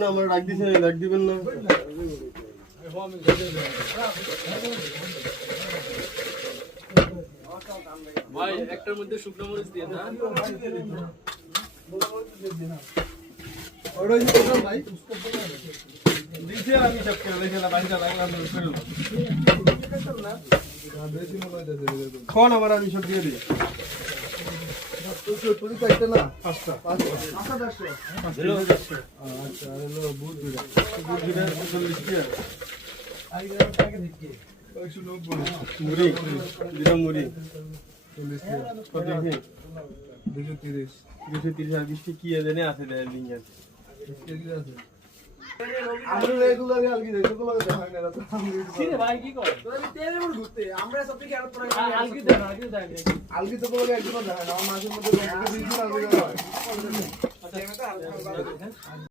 না আমার ডাক দিছেন ডাক দিবেন না ভাই একটার মধ্যে শুকনো মরিচ দিয়ে না ওই যে ভাই দিছে আমি সব করে দেখে না বাইরে লাগলাম খাওয়ান আমার আমি সব দিয়ে দিই না পাঁচটা আচ্ছা বুট দুটা 40 টাকা মুড়ি দুটা মুড়ি 40 টাকা কত আছে 230 আর 20 কি জানে আছে লিঙ্ক আছে আমরা রেগুলার আলগি দেখো তো লাগে দেখাই না তো সিরে ভাই কি কর তোরা তেলে মুড় ঘুরতে আমরা সব থেকে আরো পরে আলগি দেন আলগি তো বলে একদম দেখায় না আমার মাঝে মধ্যে আলগি হয় আচ্ছা